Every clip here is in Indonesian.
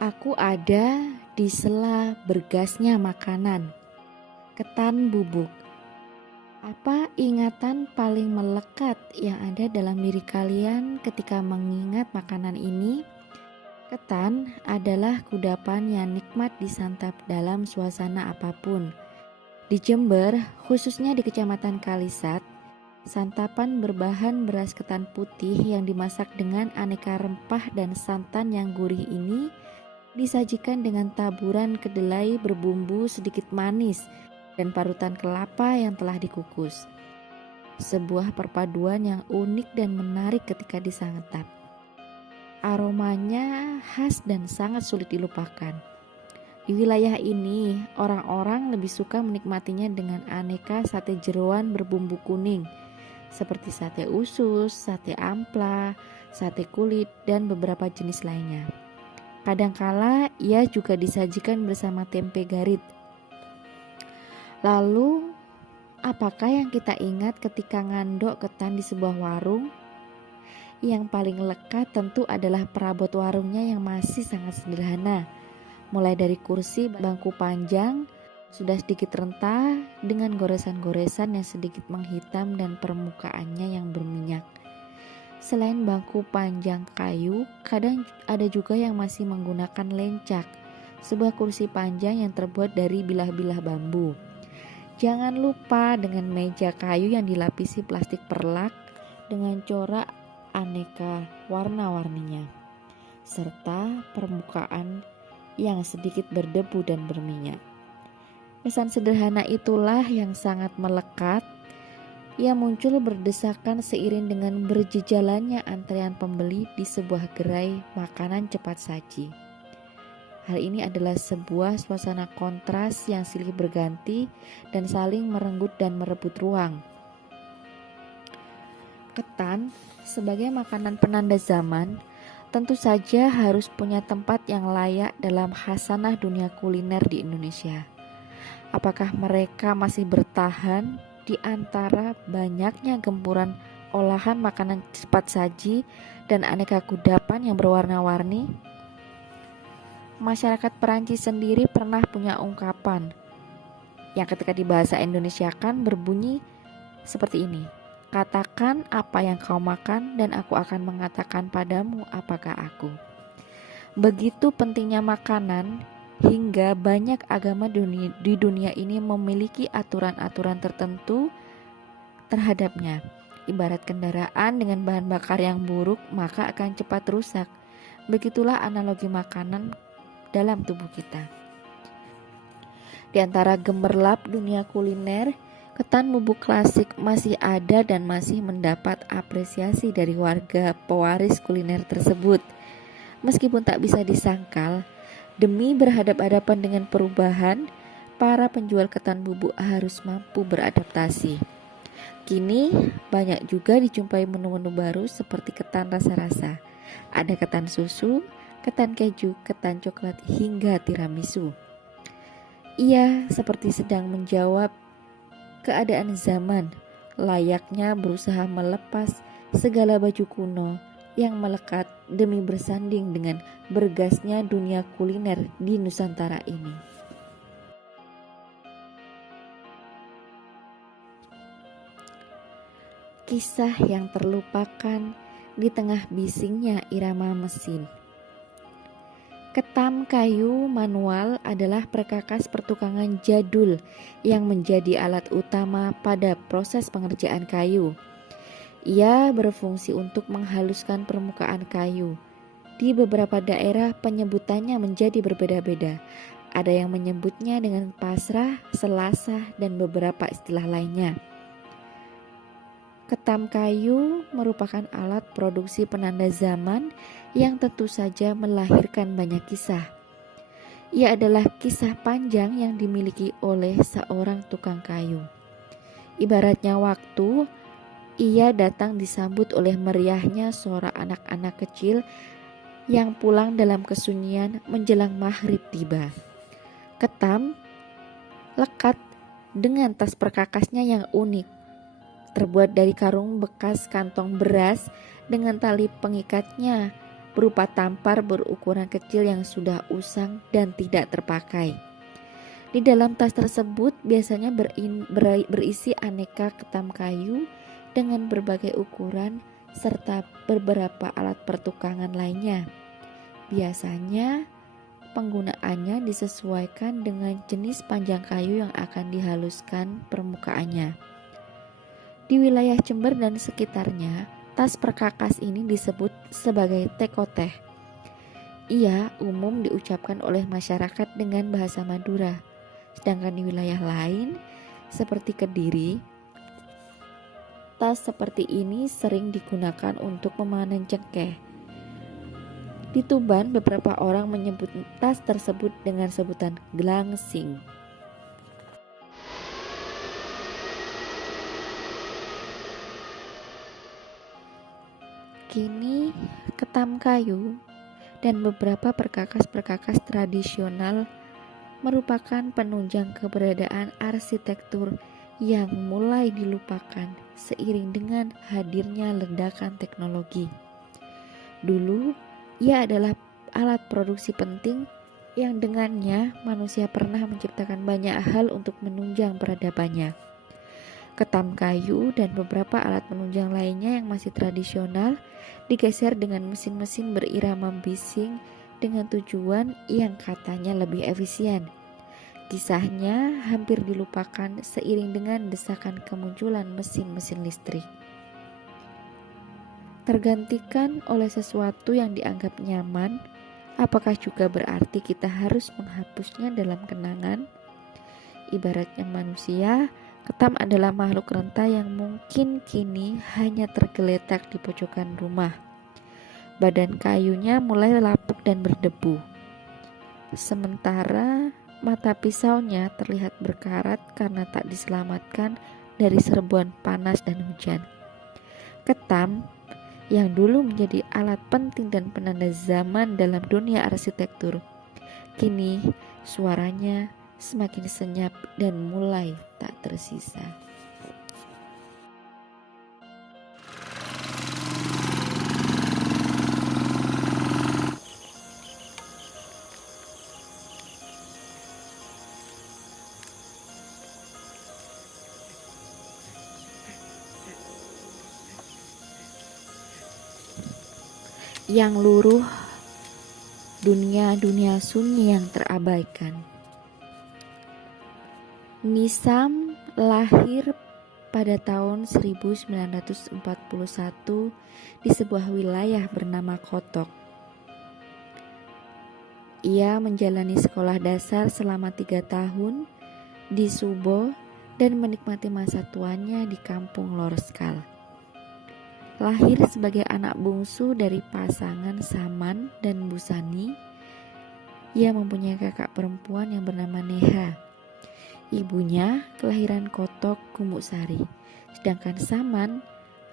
Aku ada di sela bergasnya makanan, ketan bubuk. Apa ingatan paling melekat yang ada dalam diri kalian ketika mengingat makanan ini? Ketan adalah kudapan yang nikmat disantap dalam suasana apapun. Di Jember, khususnya di Kecamatan Kalisat, santapan berbahan beras ketan putih yang dimasak dengan aneka rempah dan santan yang gurih ini disajikan dengan taburan kedelai berbumbu sedikit manis dan parutan kelapa yang telah dikukus. Sebuah perpaduan yang unik dan menarik ketika disantap. Aromanya khas dan sangat sulit dilupakan. Di wilayah ini, orang-orang lebih suka menikmatinya dengan aneka sate jeroan berbumbu kuning, seperti sate usus, sate ampla, sate kulit, dan beberapa jenis lainnya. Kadangkala ia juga disajikan bersama tempe garit. Lalu, apakah yang kita ingat ketika ngandok ketan di sebuah warung? Yang paling lekat tentu adalah perabot warungnya yang masih sangat sederhana. Mulai dari kursi bangku panjang, sudah sedikit rentah dengan goresan-goresan yang sedikit menghitam dan permukaannya yang berminyak. Selain bangku panjang kayu, kadang ada juga yang masih menggunakan lencak, sebuah kursi panjang yang terbuat dari bilah-bilah bambu. Jangan lupa dengan meja kayu yang dilapisi plastik perlak dengan corak aneka warna-warninya, serta permukaan yang sedikit berdebu dan berminyak. Kesan sederhana itulah yang sangat melekat. Ia muncul berdesakan seiring dengan berjejalannya antrean pembeli di sebuah gerai makanan cepat saji. Hal ini adalah sebuah suasana kontras yang silih berganti dan saling merenggut dan merebut ruang. Ketan sebagai makanan penanda zaman tentu saja harus punya tempat yang layak dalam khasanah dunia kuliner di Indonesia. Apakah mereka masih bertahan di antara banyaknya gempuran olahan makanan cepat saji dan aneka kudapan yang berwarna-warni? Masyarakat Perancis sendiri pernah punya ungkapan yang ketika dibahasa Indonesiakan berbunyi seperti ini. Katakan apa yang kau makan dan aku akan mengatakan padamu apakah aku. Begitu pentingnya makanan hingga banyak agama di dunia ini memiliki aturan-aturan tertentu terhadapnya. Ibarat kendaraan dengan bahan bakar yang buruk maka akan cepat rusak. Begitulah analogi makanan dalam tubuh kita. Di antara gemerlap dunia kuliner, ketan bubuk klasik masih ada dan masih mendapat apresiasi dari warga pewaris kuliner tersebut. Meskipun tak bisa disangkal, demi berhadap-hadapan dengan perubahan, para penjual ketan bubuk harus mampu beradaptasi. Kini banyak juga dijumpai menu-menu baru seperti ketan rasa-rasa. Ada ketan susu, ketan keju, ketan coklat hingga tiramisu. Ia seperti sedang menjawab keadaan zaman, layaknya berusaha melepas segala baju kuno yang melekat demi bersanding dengan bergasnya dunia kuliner di Nusantara ini. Kisah yang terlupakan di tengah bisingnya irama mesin. Ketam kayu manual adalah perkakas pertukangan jadul yang menjadi alat utama pada proses pengerjaan kayu. Ia berfungsi untuk menghaluskan permukaan kayu. Di beberapa daerah penyebutannya menjadi berbeda-beda. Ada yang menyebutnya dengan pasrah, selasah, dan beberapa istilah lainnya. Ketam kayu merupakan alat produksi penanda zaman yang tentu saja melahirkan banyak kisah. Ia adalah kisah panjang yang dimiliki oleh seorang tukang kayu. Ibaratnya waktu, ia datang disambut oleh meriahnya suara anak-anak kecil yang pulang dalam kesunyian menjelang maghrib tiba. Ketam lekat dengan tas perkakasnya yang unik, terbuat dari karung bekas kantong beras dengan tali pengikatnya berupa tampar berukuran kecil yang sudah usang dan tidak terpakai. Di dalam tas tersebut biasanya berisi aneka ketam kayu dengan berbagai ukuran serta beberapa alat pertukangan lainnya. Biasanya penggunaannya disesuaikan dengan jenis panjang kayu yang akan dihaluskan permukaannya. Di wilayah Jember dan sekitarnya, tas perkakas ini disebut sebagai tekoteh. Ia umum diucapkan oleh masyarakat dengan bahasa Madura. Sedangkan di wilayah lain, seperti Kediri, tas seperti ini sering digunakan untuk memanen cengkeh. Di Tuban, beberapa orang menyebut tas tersebut dengan sebutan glangsing. Kini, ketam kayu dan beberapa perkakas-perkakas tradisional merupakan penunjang keberadaan arsitektur yang mulai dilupakan seiring dengan hadirnya ledakan teknologi. Dulu, ia adalah alat produksi penting yang dengannya manusia pernah menciptakan banyak hal untuk menunjang peradabannya. Ketam kayu dan beberapa alat penunjang lainnya yang masih tradisional digeser dengan mesin-mesin berirama bising dengan tujuan yang katanya lebih efisien. Kisahnya hampir dilupakan seiring dengan desakan kemunculan mesin-mesin listrik. Tergantikan oleh sesuatu yang dianggap nyaman, apakah juga berarti kita harus menghapusnya dalam kenangan? Ibaratnya manusia, ketam adalah makhluk renta yang mungkin kini hanya tergeletak di pojokan rumah. Badan kayunya mulai lapuk dan berdebu. Sementara mata pisaunya terlihat berkarat karena tak diselamatkan dari serbuan panas dan hujan. Ketam yang dulu menjadi alat penting dan penanda zaman dalam dunia arsitektur, kini suaranya semakin senyap dan mulai tak tersisa. Yang luruh, dunia-dunia sunyi yang terabaikan. Nisam lahir pada tahun 1941 di sebuah wilayah bernama Kotok. Ia menjalani sekolah dasar selama 3 tahun di Subo dan menikmati masa tuanya di kampung Lorskal. Lahir sebagai anak bungsu dari pasangan Saman dan Busani, ia mempunyai kakak perempuan yang bernama Neha. Ibunya kelahiran Kotok Gumuksari, sedangkan Saman,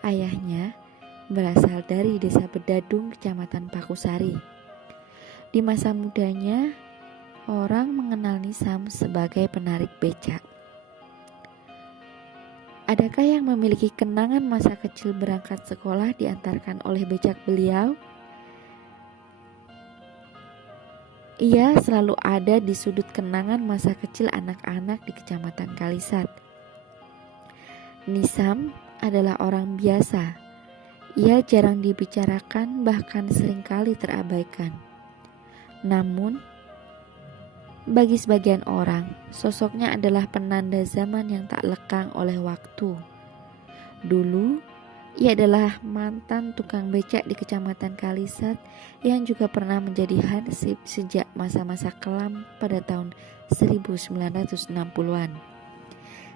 ayahnya, berasal dari desa Bedadung, kecamatan Pakusari. Di masa mudanya, orang mengenal Nisam sebagai penarik becak. Adakah yang memiliki kenangan masa kecil berangkat sekolah diantarkan oleh becak beliau? Ia selalu ada di sudut kenangan masa kecil anak-anak di Kecamatan Kalisat. Nisam adalah orang biasa. Ia jarang dibicarakan, bahkan seringkali terabaikan. Namun, bagi sebagian orang, sosoknya adalah penanda zaman yang tak lekang oleh waktu. Dulu, ia adalah mantan tukang becak di Kecamatan Kalisat yang juga pernah menjadi hansip sejak masa-masa kelam pada tahun 1960-an.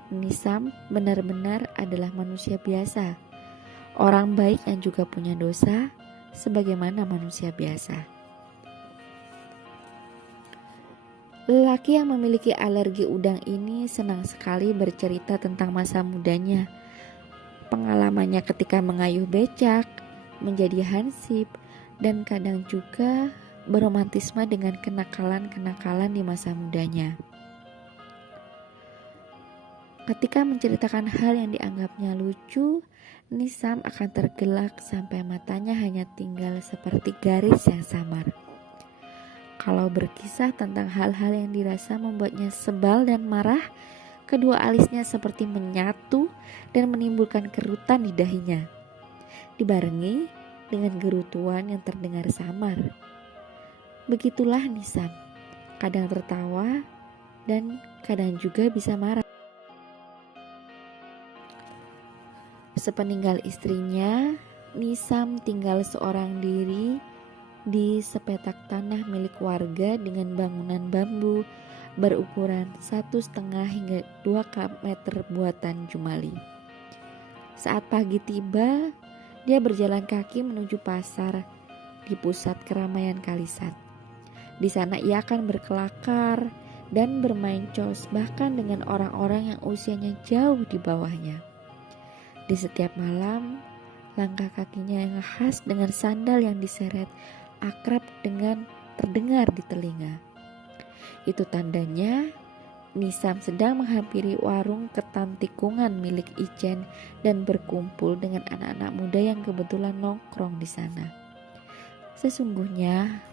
Nisam benar-benar adalah manusia biasa, orang baik yang juga punya dosa, sebagaimana manusia biasa. Lelaki yang memiliki alergi udang ini senang sekali bercerita tentang masa mudanya, pengalamannya ketika mengayuh becak, menjadi hansip, dan kadang juga beromantisme dengan kenakalan-kenakalan di masa mudanya. Ketika menceritakan hal yang dianggapnya lucu, Nisam akan tergelak sampai matanya hanya tinggal seperti garis yang samar. Kalau berkisah tentang hal-hal yang dirasa membuatnya sebal dan marah, kedua alisnya seperti menyatu dan menimbulkan kerutan di dahinya, dibarengi dengan gerutuan yang terdengar samar. Begitulah Nisam, kadang tertawa dan kadang juga bisa marah. Sepeninggal istrinya, Nisam tinggal seorang diri di sepetak tanah milik warga dengan bangunan bambu berukuran 1,5 hingga 2 meter buatan Jumali. Saat pagi tiba, dia berjalan kaki menuju pasar di pusat keramaian Kalisat. Di sana ia akan berkelakar dan bermain cos bahkan dengan orang-orang yang usianya jauh di bawahnya. Di setiap malam, langkah kakinya yang khas dengan sandal yang diseret akrab dengan terdengar di telinga. Itu tandanya Nisam sedang menghampiri warung ketan tikungan milik Ijen dan berkumpul dengan anak-anak muda yang kebetulan nongkrong di sana. Sesungguhnya,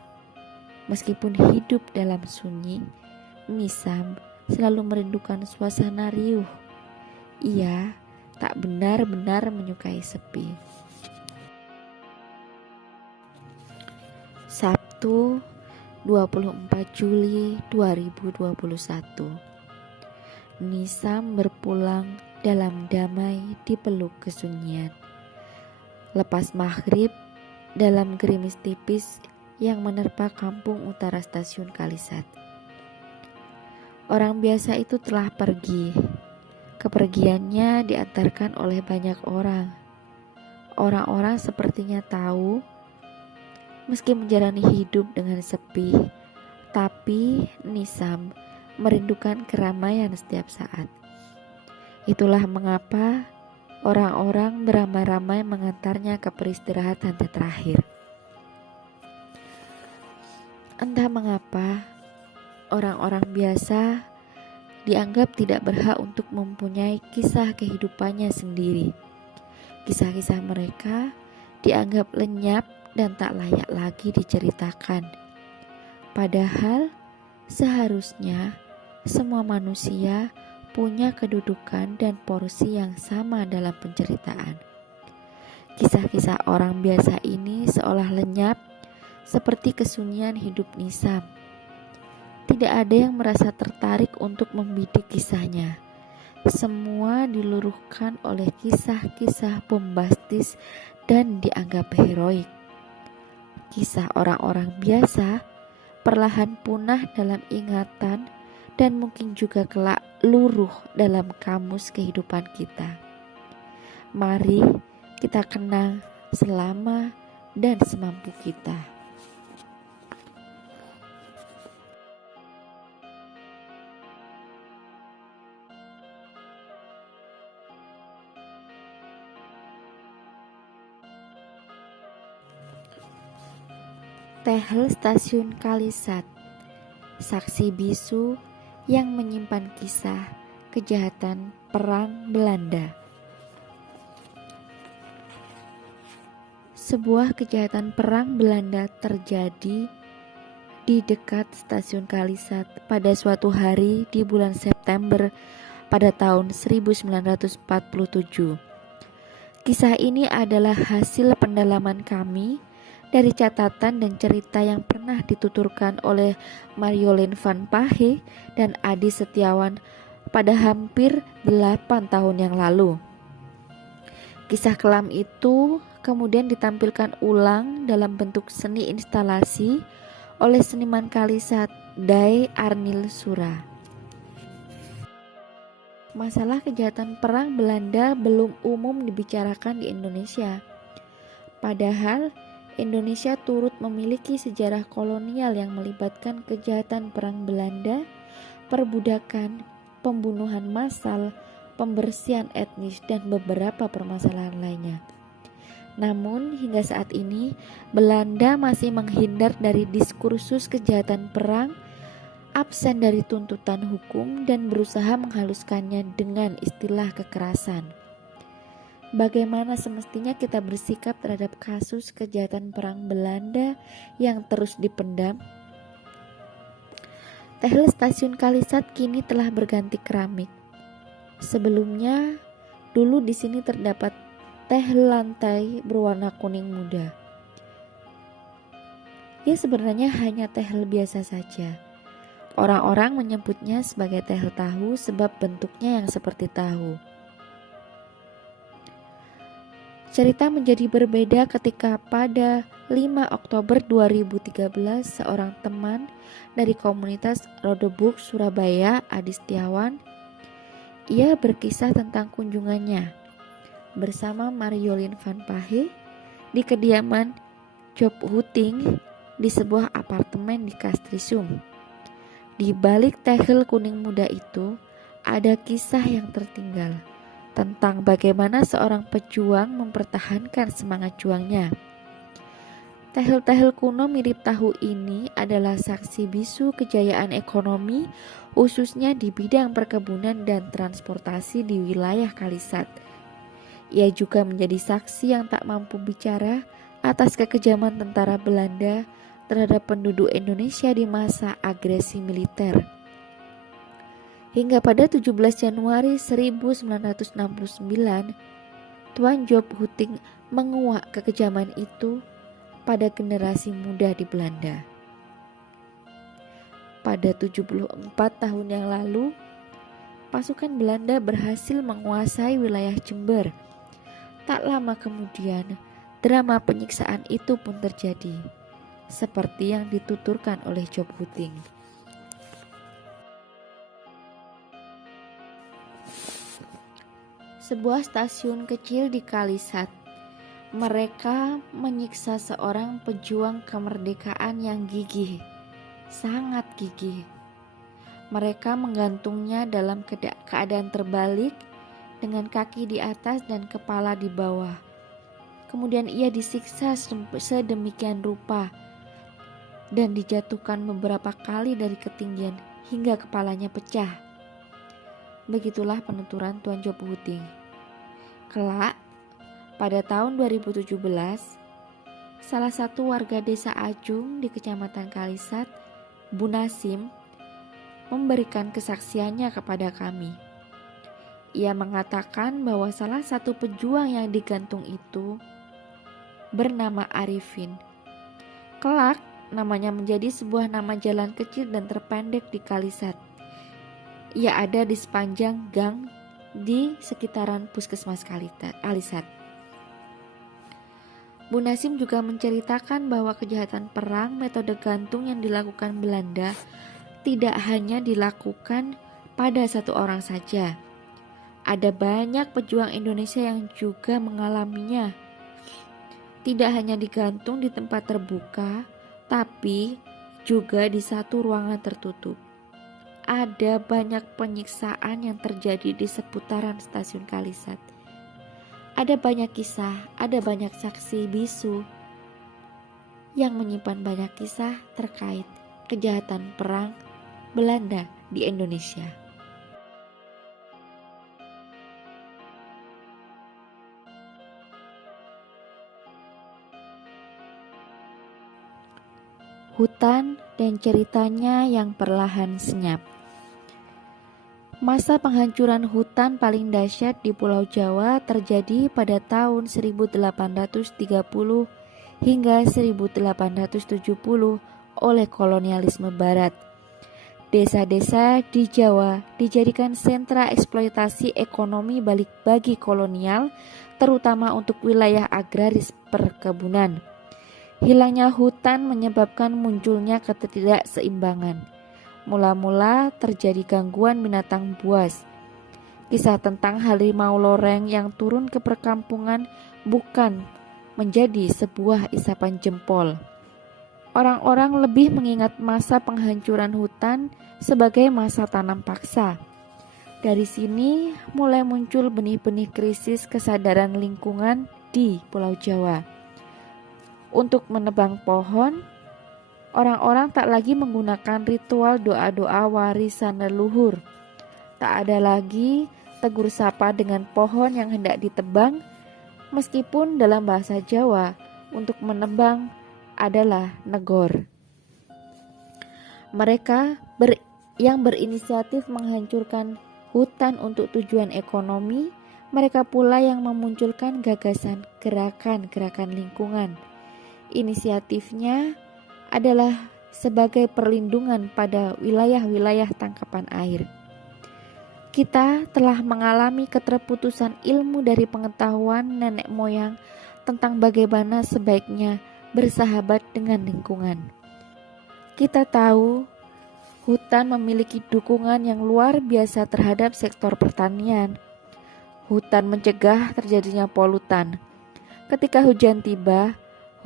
meskipun hidup dalam sunyi, Nisam selalu merindukan suasana riuh. Ia tak benar-benar menyukai sepi. Sabtu 24 Juli 2021. Nisam berpulang dalam damai di peluk kesunyian. Lepas maghrib, dalam gerimis tipis yang menerpa kampung utara stasiun Kalisat. Orang biasa itu telah pergi. Kepergiannya diantarkan oleh banyak orang. Orang-orang sepertinya tahu, meski menjalani hidup dengan sepi, tapi Nisam merindukan keramaian setiap saat. Itulah mengapa orang-orang beramai-ramai mengantarnya ke peristirahatan terakhir. Entah mengapa, orang-orang biasa dianggap tidak berhak untuk mempunyai kisah kehidupannya sendiri. Kisah-kisah mereka dianggap lenyap dan tak layak lagi diceritakan. Padahal seharusnya semua manusia punya kedudukan dan porsi yang sama dalam penceritaan. Kisah-kisah orang biasa ini seolah lenyap seperti kesunyian hidup Nisam. Tidak ada yang merasa tertarik untuk membidik kisahnya. Semua diluruhkan oleh kisah-kisah bombastis dan dianggap heroik. Kisah orang-orang biasa perlahan punah dalam ingatan dan mungkin juga kelak luruh dalam kamus kehidupan kita. Mari kita kenang selama dan semampu kita. Tehel Stasiun Kalisat, saksi bisu yang menyimpan kisah kejahatan perang Belanda. Sebuah kejahatan perang Belanda terjadi di dekat stasiun Kalisat pada suatu hari di bulan September pada tahun 1947. Kisah ini adalah hasil pendalaman kami dari catatan dan cerita yang pernah dituturkan oleh Marjolein van Pahe dan Adi Setiawan pada hampir 8 tahun yang lalu. Kisah kelam itu kemudian ditampilkan ulang dalam bentuk seni instalasi oleh seniman Kalisat, Dai Arnil Sura. Masalah kejahatan perang Belanda belum umum dibicarakan di Indonesia. Padahal Indonesia turut memiliki sejarah kolonial yang melibatkan kejahatan perang Belanda, perbudakan, pembunuhan massal, pembersihan etnis, dan beberapa permasalahan lainnya. Namun hingga saat ini Belanda masih menghindar dari diskursus kejahatan perang, absen dari tuntutan hukum, dan berusaha menghaluskannya dengan istilah kekerasan. Bagaimana semestinya kita bersikap terhadap kasus kejahatan perang Belanda yang terus dipendam? Tehel stasiun Kalisat kini telah berganti keramik. Sebelumnya, dulu di sini terdapat tehel lantai berwarna kuning muda. Ya, sebenarnya hanya tehel biasa saja. Orang-orang menyebutnya sebagai tehel tahu sebab bentuknya yang seperti tahu. Cerita menjadi berbeda ketika pada 5 Oktober 2013 seorang teman dari komunitas Rodebuk Surabaya, Adi Setiawan, ia berkisah tentang kunjungannya bersama Marjolein van Pahe di kediaman Job Hutting di sebuah apartemen di Castrisum. Di balik tehel kuning muda itu ada kisah yang tertinggal tentang bagaimana seorang pejuang mempertahankan semangat juangnya. Tehel-tehel kuno mirip tahu ini adalah saksi bisu kejayaan ekonomi khususnya di bidang perkebunan dan transportasi di wilayah Kalisat. Ia juga menjadi saksi yang tak mampu bicara atas kekejaman tentara Belanda terhadap penduduk Indonesia di masa agresi militer. Hingga pada 17 Januari 1969, Tuan Job Hutting menguak kekejaman itu pada generasi muda di Belanda. Pada 74 tahun yang lalu, pasukan Belanda berhasil menguasai wilayah Jember. Tak lama kemudian, drama penyiksaan itu pun terjadi, seperti yang dituturkan oleh Job Hutting. Sebuah stasiun kecil di Kalisat, mereka menyiksa seorang pejuang kemerdekaan yang gigih, sangat gigih. Mereka menggantungnya dalam keadaan terbalik dengan kaki di atas dan kepala di bawah. Kemudian ia disiksa sedemikian rupa dan dijatuhkan beberapa kali dari ketinggian hingga kepalanya pecah. Begitulah penuturan Tuan Job Hutting. Kelak, pada tahun 2017, salah satu warga desa Ajung di Kecamatan Kalisat, Bu Nasim, memberikan kesaksiannya kepada kami. Ia mengatakan bahwa salah satu pejuang yang digantung itu bernama Arifin. Kelak, namanya menjadi sebuah nama jalan kecil dan terpendek di Kalisat. Ia ada di sepanjang gang di sekitaran puskesmas Kalisat. Bu Nasim juga menceritakan bahwa kejahatan perang metode gantung yang dilakukan Belanda tidak hanya dilakukan pada satu orang saja. Ada banyak pejuang Indonesia yang juga mengalaminya. Tidak hanya digantung di tempat terbuka, tapi juga di satu ruangan tertutup. Ada banyak penyiksaan yang terjadi di seputaran stasiun Kalisat. Ada banyak kisah, ada banyak saksi bisu yang menyimpan banyak kisah terkait kejahatan perang Belanda di Indonesia. hutan dan ceritanya yang perlahan senyap. Masa penghancuran hutan paling dahsyat di Pulau Jawa terjadi pada tahun 1830 hingga 1870 oleh kolonialisme Barat. Desa-desa di Jawa dijadikan sentra eksploitasi ekonomi bagi kolonial, terutama untuk wilayah agraris perkebunan. Hilangnya hutan menyebabkan munculnya ketidakseimbangan. Mula-mula terjadi gangguan binatang buas. Kisah tentang harimau loreng yang turun ke perkampungan bukan menjadi sebuah isapan jempol. Orang-orang lebih mengingat masa penghancuran hutan sebagai masa tanam paksa. Dari sini mulai muncul benih-benih krisis kesadaran lingkungan di Pulau Jawa. Untuk menebang pohon, orang-orang tak lagi menggunakan ritual doa-doa warisan leluhur. Tak ada lagi tegur sapa dengan pohon yang hendak ditebang, meskipun dalam bahasa Jawa untuk menebang adalah negor. Mereka yang berinisiatif menghancurkan hutan untuk tujuan ekonomi, mereka pula yang memunculkan gagasan gerakan-gerakan lingkungan. Inisiatifnya adalah sebagai perlindungan pada wilayah-wilayah tangkapan air. Kita telah mengalami keterputusan ilmu dari pengetahuan nenek moyang tentang bagaimana sebaiknya bersahabat dengan lingkungan. Kita tahu hutan memiliki dukungan yang luar biasa terhadap sektor pertanian. Hutan mencegah terjadinya polutan. Ketika hujan tiba,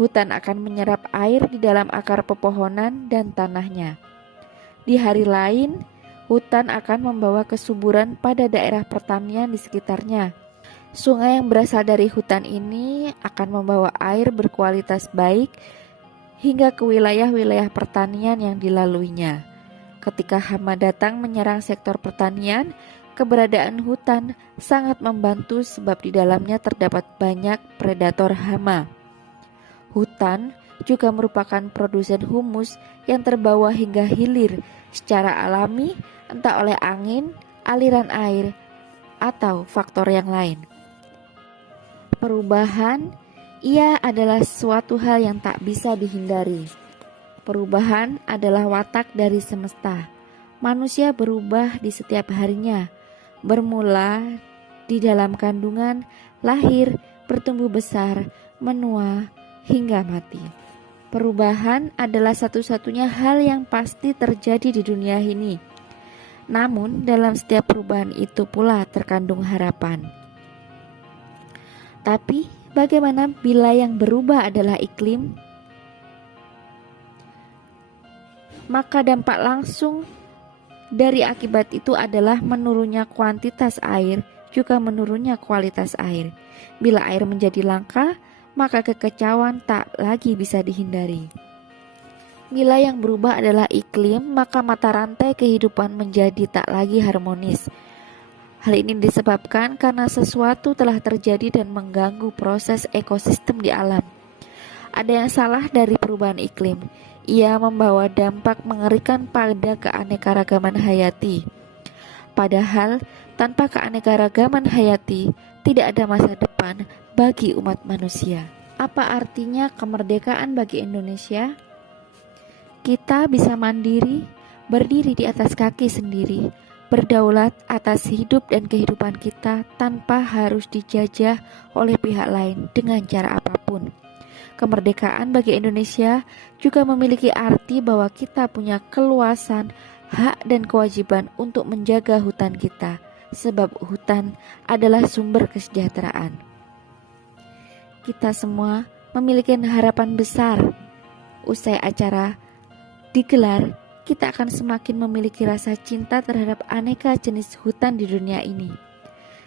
hutan akan menyerap air di dalam akar pepohonan dan tanahnya. Di hari lain, hutan akan membawa kesuburan pada daerah pertanian di sekitarnya. Sungai yang berasal dari hutan ini akan membawa air berkualitas baik hingga ke wilayah-wilayah pertanian yang dilaluinya. Ketika hama datang menyerang sektor pertanian, keberadaan hutan sangat membantu sebab di dalamnya terdapat banyak predator hama. Hutan juga merupakan produsen humus yang terbawa hingga hilir secara alami, entah oleh angin, aliran air, atau faktor yang lain. Perubahan, ia adalah suatu hal yang tak bisa dihindari. Perubahan adalah watak dari semesta. Manusia berubah di setiap harinya, bermula di dalam kandungan, lahir, bertumbuh besar, menua, hingga mati. Perubahan adalah satu-satunya hal yang pasti terjadi di dunia ini. Namun dalam setiap perubahan itu pula terkandung harapan. Tapi bagaimana bila yang berubah adalah iklim? Maka dampak langsung dari akibat itu adalah menurunnya kuantitas air, juga menurunnya kualitas air. Bila air menjadi langka, maka kekacauan tak lagi bisa dihindari. Bila yang berubah adalah iklim, maka mata rantai kehidupan menjadi tak lagi harmonis. Hal ini disebabkan karena sesuatu telah terjadi dan mengganggu proses ekosistem di alam. Ada yang salah dari perubahan iklim. Ia membawa dampak mengerikan pada keanekaragaman hayati. Padahal tanpa keanekaragaman hayati, tidak ada masa depan bagi umat manusia. Apa artinya kemerdekaan bagi Indonesia? Kita bisa mandiri, berdiri di atas kaki sendiri, berdaulat atas hidup dan kehidupan kita tanpa harus dijajah oleh pihak lain dengan cara apapun. Kemerdekaan bagi Indonesia juga memiliki arti bahwa kita punya keluasan, hak dan kewajiban untuk menjaga hutan kita, sebab hutan adalah sumber kesejahteraan. Kita semua memiliki harapan besar. Usai acara digelar, kita akan semakin memiliki rasa cinta terhadap aneka jenis hutan di dunia ini.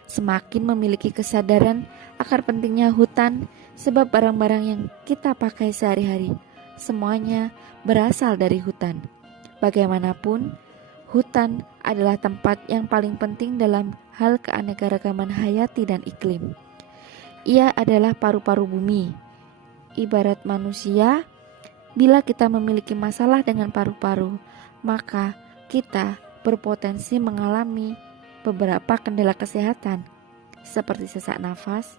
Semakin memiliki kesadaran akan pentingnya hutan, sebab barang-barang yang kita pakai sehari-hari semuanya berasal dari hutan. Bagaimanapun, hutan adalah tempat yang paling penting dalam hal keanekaragaman hayati dan iklim. Ia adalah paru-paru bumi. Ibarat manusia, Bila kita memiliki masalah dengan paru-paru, maka kita berpotensi mengalami beberapa kendala kesehatan seperti sesak nafas,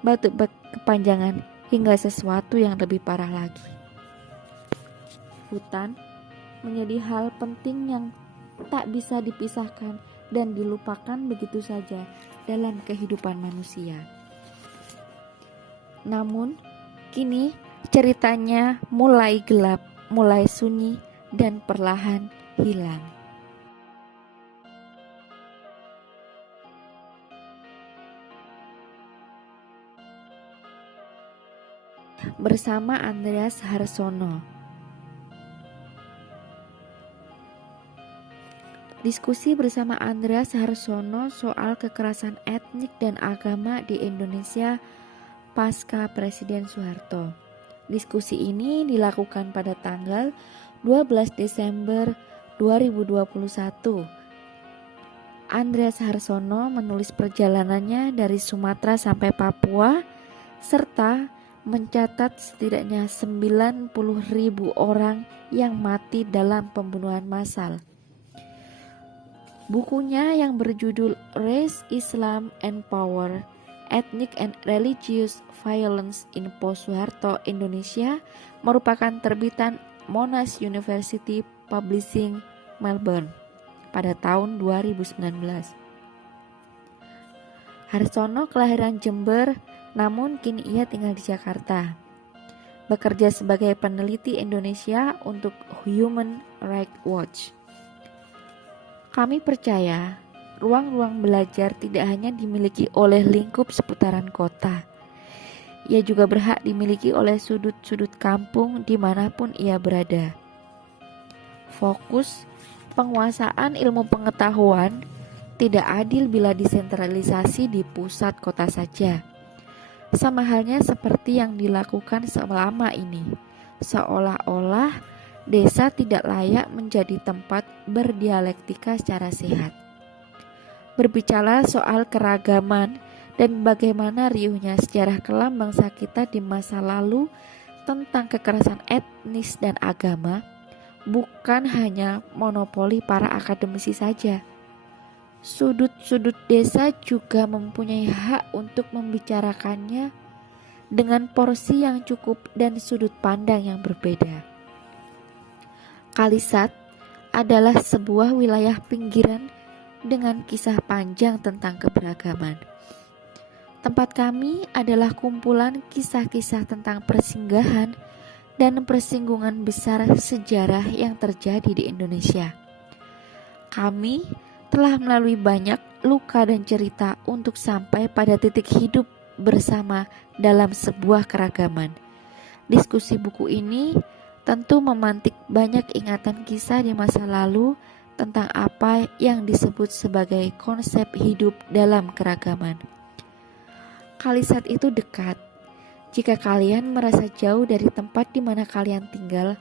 batuk berkepanjangan, hingga sesuatu yang lebih parah lagi. Hutan menjadi hal penting yang tak bisa dipisahkan dan dilupakan begitu saja dalam kehidupan manusia. Namun, kini ceritanya mulai gelap, mulai sunyi, dan perlahan hilang. Bersama Andreas Harsono. Diskusi bersama Andreas Harsono soal kekerasan etnik dan agama di Indonesia pasca Presiden Soeharto. Diskusi ini dilakukan pada tanggal 12 Desember 2021. Andreas Harsono menulis perjalanannya dari Sumatera sampai Papua serta mencatat setidaknya 90.000 orang yang mati dalam pembunuhan massal. Bukunya yang berjudul Race, Islam and Power, Ethnic and Religious Violence in Post-Soeharto Indonesia merupakan terbitan Monash University Publishing Melbourne pada tahun 2019. Harsono kelahiran Jember, namun kini ia tinggal di Jakarta. Bekerja sebagai peneliti Indonesia untuk Human Rights Watch. Kami percaya ruang-ruang belajar tidak hanya dimiliki oleh lingkup seputaran kota. Ia juga berhak dimiliki oleh sudut-sudut kampung dimanapun ia berada. Fokus penguasaan ilmu pengetahuan tidak adil bila disentralisasi di pusat kota saja. Sama halnya seperti yang dilakukan selama ini, seolah-olah desa tidak layak menjadi tempat berdialektika secara sehat. Berbicara soal keragaman dan bagaimana riuhnya sejarah kelam bangsa kita di masa lalu tentang kekerasan etnis dan agama bukan hanya monopoli para akademisi saja. Sudut-sudut desa juga mempunyai hak untuk membicarakannya dengan porsi yang cukup dan sudut pandang yang berbeda. Kalisat adalah sebuah wilayah pinggiran dengan kisah panjang tentang keberagaman. Tempat kami adalah kumpulan kisah-kisah tentang persinggahan dan persinggungan besar sejarah yang terjadi di Indonesia. Kami telah melalui banyak luka dan cerita untuk sampai pada titik hidup bersama dalam sebuah keragaman. Diskusi buku ini tentu memantik banyak ingatan kisah di masa lalu tentang apa yang disebut sebagai konsep hidup dalam keragaman. Kalisat itu dekat. Jika kalian merasa jauh dari tempat di mana kalian tinggal,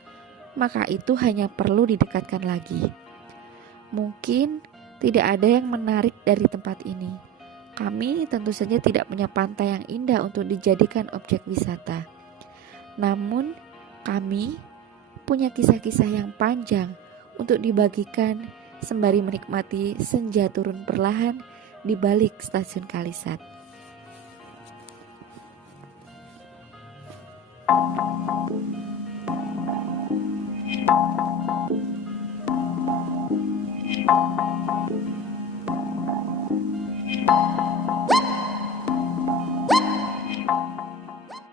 maka itu hanya perlu didekatkan lagi. Mungkin tidak ada yang menarik dari tempat ini. Kami tentu saja tidak punya pantai yang indah untuk dijadikan objek wisata. Namun, kami punya kisah-kisah yang panjang untuk dibagikan sembari menikmati senja turun perlahan di balik stasiun Kalisat.